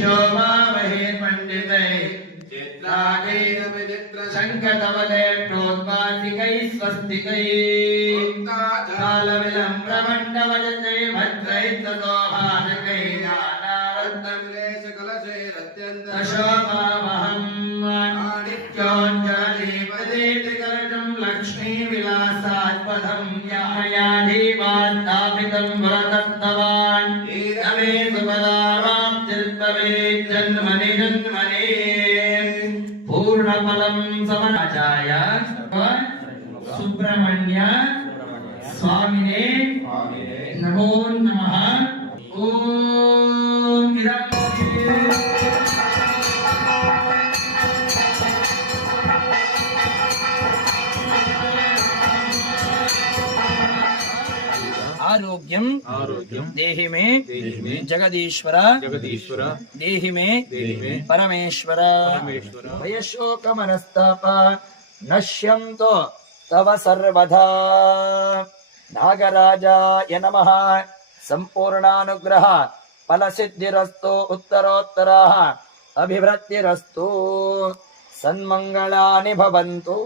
शोभामहे पंडिते शङ्खधवले प्रोद्वासिकै स्वस्तिकै कालविलम्ब्रमण्डवजते भद्रैस्ततो भाजकै नानारत्नविलेशकलशैरत्यन्तशोभामहम् आदित्योञ्जलीपदेति कलशं लक्ष्मीविलासात्पदं यामयाधीवान्दापितं वरदत्तवान् ईरमे सुपदावाप्तिर्भवेत् जन्मनि जन्मनि पूर्णफलं समनाचार्य सुब्रह्मण्य स्वामिने नमो नमः। ओम आरोग्यम देहि में जगदीश्वर देहि में परमेश्वर वयशोकमनस्ताप नश्यन्तो तव सर्वदा। नागराजाय नमः। संपूर्णानुग्रह फलसिद्धिरस्तु उत्तरोत्तराः अभिवृद्धिरस्तु सन्मंगलानि भवन्तु।